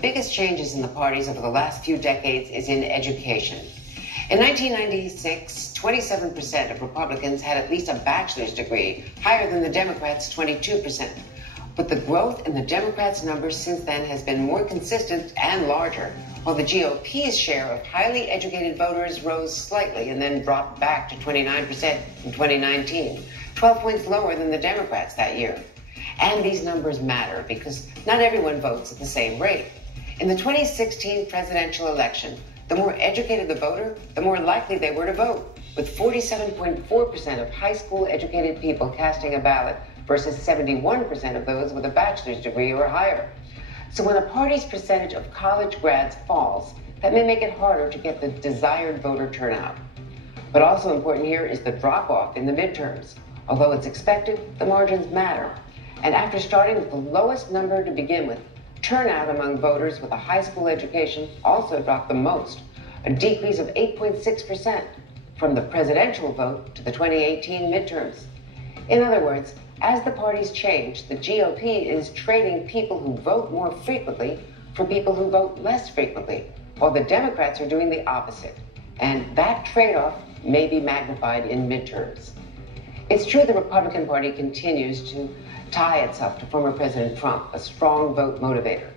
biggest changes in the parties over the last few decades is in education. In 1996, 27% of Republicans had at least a bachelor's degree, higher than the Democrats' 22%. But the growth in the Democrats' numbers since then has been more consistent and larger, while the GOP's share of highly educated voters rose slightly and then dropped back to 29% in 2019, 12 points lower than the Democrats that year. And these numbers matter because not everyone votes at the same rate. In the 2016 presidential election, the more educated the voter, the more likely they were to vote, with 47.4% of high school educated people casting a ballot versus 71% of those with a bachelor's degree or higher. So when a party's percentage of college grads falls, that may make it harder to get the desired voter turnout. But also important here is the drop-off in the midterms. Although it's expected, the margins matter. And after starting with the lowest number to begin with, turnout among voters with a high school education also dropped the most, a decrease of 8.6% from the presidential vote to the 2018 midterms. In other words, as the parties change, the GOP is trading people who vote more frequently for people who vote less frequently, while the Democrats are doing the opposite. And that trade-off may be magnified in midterms. It's true the Republican Party continues to tie itself to former President Trump, a strong vote motivator.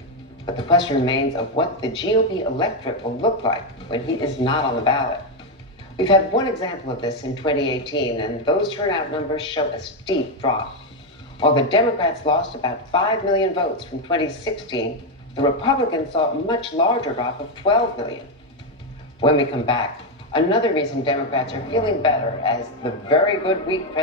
But the question remains of what the GOP electorate will look like when he is not on the ballot. We've had one example of this in 2018, and those turnout numbers show a steep drop. While the Democrats lost about 5 million votes from 2016, the Republicans saw a much larger drop of 12 million. When we come back, another reason Democrats are feeling better as the very good week